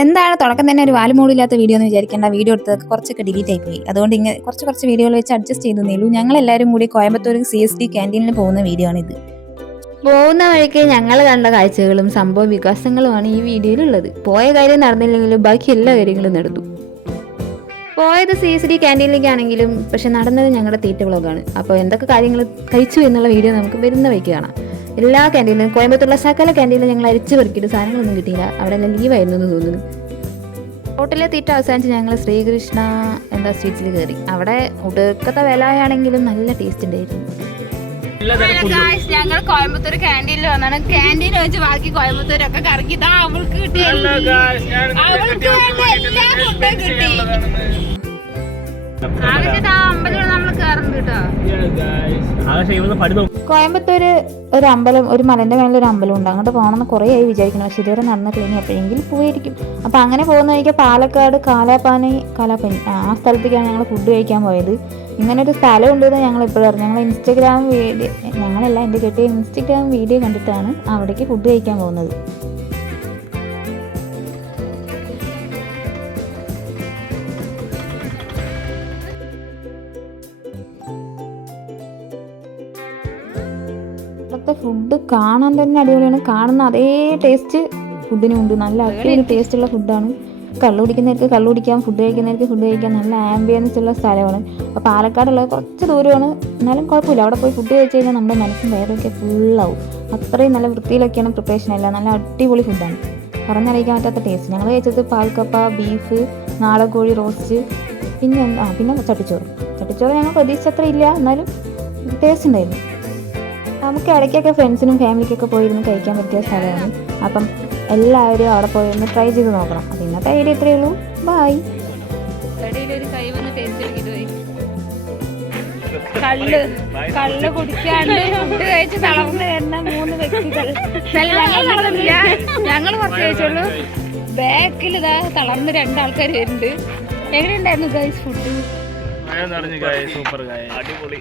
എന്താണ് തുടക്കം തന്നെ ഒരു വാലുമൂടില്ലാത്ത വീഡിയോ എന്ന് വിചാരിക്കേണ്ട. വീഡിയോ എടുത്തതൊക്കെ കുറച്ചൊക്കെ ഡിലീറ്റ് ആയിപ്പോയി. അതുകൊണ്ട് ഇങ്ങനെ കുറച്ച് വീഡിയോകൾ വെച്ച് അഡ്ജസ്റ്റ് ചെയ്തേ ഉള്ളൂ. ഞങ്ങളെല്ലാവരും കൂടി കോയമ്പത്തൂർ CSD ക്യാൻറ്റീനിൽ പോകുന്ന വീഡിയോ ആണിത്. പോകുന്ന വഴിക്ക് ഞങ്ങൾ കണ്ട കാഴ്ചകളും സംഭവ വികാസങ്ങളുമാണ് ഈ വീഡിയോയിലുള്ളത്. പോയ കാര്യം നടന്നില്ലെങ്കിലും ബാക്കി എല്ലാ കാര്യങ്ങളും നടന്നു. പോയത് CSD ക്യാൻറ്റീനിലേക്കാണെങ്കിലും പക്ഷെ നടന്നത് ഞങ്ങളുടെ തീറ്റ വ്ളോഗാണ്. അപ്പോൾ എന്തൊക്കെ കാര്യങ്ങൾ കഴിച്ചു എന്നുള്ള വീഡിയോ നമുക്ക് വരുന്ന വഴിക്ക് കാണാം. എല്ലാ ക്യാൻറ്റീനിലും കോയമ്പത്തൂരിലെ സകല ക്യാൻറ്റീനിലും ഞങ്ങൾ അരിച്ചു പെറുക്കിയിട്ട് സാധനങ്ങളൊന്നും കിട്ടിയില്ല. അവിടെ എല്ലാം ലീവായിരുന്നു എന്ന് തോന്നുന്നു. ഹോട്ടലിലെ തീറ്റ അവസാനിച്ച് ഞങ്ങൾ ശ്രീകൃഷ്ണ സ്വീറ്റ്സിൽ കയറി. അവിടെ ഒടുക്കത്തെ വിലയാണെങ്കിലും നല്ല ടേസ്റ്റ് ഉണ്ടായിരുന്നു. ഞങ്ങൾ കോയമ്പത്തൂർ ക്യാൻറ്റീനിൽ വന്നാണ്. ക്യാൻറ്റീൻ വെച്ച് ബാക്കി കോയമ്പത്തൂരൊക്കെ കറക്കി അവൾക്ക് കിട്ടി. കോയമ്പത്തൂര് ഒരു അമ്പലം, ഒരു മലന്റെ മേലെ ഒരു അമ്പലം ഉണ്ട്. അങ്ങോട്ട് പോകണമെന്ന് കുറേ ആയി വിചാരിക്കണം. പക്ഷെ ഇതുവരെ നടന്നിട്ടില്ല. ഇനി എപ്പോഴെങ്കിലും പോയിരിക്കും. അപ്പൊ അങ്ങനെ പോകുന്ന വഴിക്ക് പാലക്കാട് കാലാപ്പനി ആ സ്ഥലത്തേക്കാണ് ഞങ്ങൾ ഫുഡ് കഴിക്കാൻ പോയത്. ഇങ്ങനൊരു സ്ഥലം ഉണ്ടെന്ന് ഞങ്ങൾ ഇപ്പോഴും അറിഞ്ഞു. ഞങ്ങൾ എൻ്റെ കെട്ടിയ ഇൻസ്റ്റഗ്രാം വീഡിയോ കണ്ടിട്ടാണ് അവിടേക്ക് ഫുഡ് കഴിക്കാൻ പോകുന്നത്. ഇവിടുത്തെ ഫുഡ് കാണാൻ തന്നെ അടിപൊളിയാണ്. കാണുന്ന അതേ ടേസ്റ്റ് ഫുഡിനും ഉണ്ട്. നല്ല അടിപൊളി ടേസ്റ്റുള്ള ഫുഡാണ്. കള്ളു കുടിക്കുന്നവർക്ക് കള്ളു കുടിക്കാം, ഫുഡ് കഴിക്കുന്നവർക്ക് ഫുഡ് കഴിക്കാം. നല്ല ആംബിയൻസ് ഉള്ള സ്ഥലമാണ്. അപ്പോൾ പാലക്കാടുള്ളത് കുറച്ച് ദൂരമാണ്, എന്നാലും കുഴപ്പമില്ല. അവിടെ പോയി ഫുഡ് കഴിച്ച് കഴിഞ്ഞാൽ നമ്മുടെ മനസ്സും വയറൊക്കെ ഫുള്ളാവും. അത്രയും നല്ല വൃത്തിയിലൊക്കെയാണ് പ്രിപ്പറേഷൻ എല്ലാം. നല്ല അടിപൊളി ഫുഡാണ്, പറഞ്ഞറിയിക്കാൻ പറ്റാത്ത ടേസ്റ്റ്. ഞങ്ങൾ കഴിച്ചത് പാൽക്കപ്പ, ബീഫ്, നാടൻകോഴി റോസ്റ്റ്, പിന്നെ ചട്ടിച്ചോറ് ഞങ്ങൾ പ്രതീക്ഷിച്ചത്ര ഇല്ല, എന്നാലും ടേസ്റ്റ് ഉണ്ടായിരുന്നു. നമുക്ക് ഇടയ്ക്കൊക്കെ ഫ്രണ്ട്സിനും ഫാമിലിക്കൊക്കെ പോയിരുന്ന് കഴിക്കാൻ പറ്റിയ സ്ഥലമാണ്. അപ്പം എല്ലാവരും അവിടെ പോയിരുന്ന് ട്രൈ ചെയ്ത് നോക്കണം. അപ്പം ഇന്നത്തെ ഐഡിയ ഇത്രയേ ഉള്ളൂ. ബൈ. കള്ള് കുടിക്കാണ്ട് ഫുഡ് കഴിച്ച് തളർന്നു വരുന്ന 3 വ്യക്തികൾ. ഞങ്ങൾ കുറച്ച് കഴിച്ചുള്ളൂ. ബാക്കിൽ ഇതാ തളർന്ന് 2 ആൾക്കാർ വരുന്നുണ്ട്. എങ്ങനെയുണ്ടായിരുന്നു ഗൈസ് ഫുഡ്? സൂപ്പർ, അടിപൊളി.